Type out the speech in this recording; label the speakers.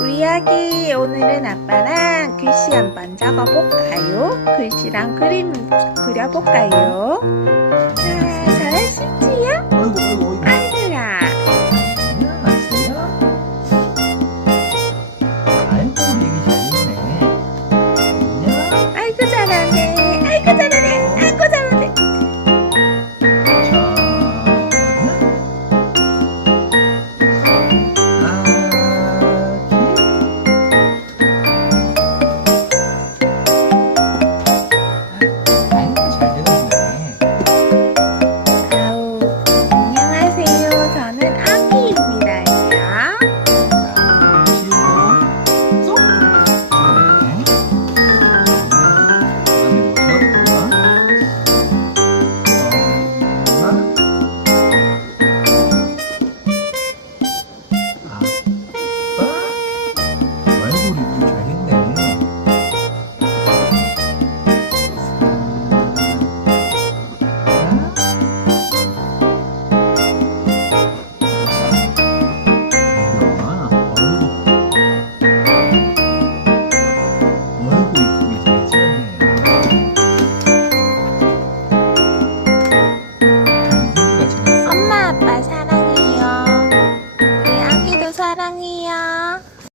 Speaker 1: 우리 아기 오늘은 아빠랑 글씨 한번 적어볼까요? 글씨랑 그림 그려볼까요?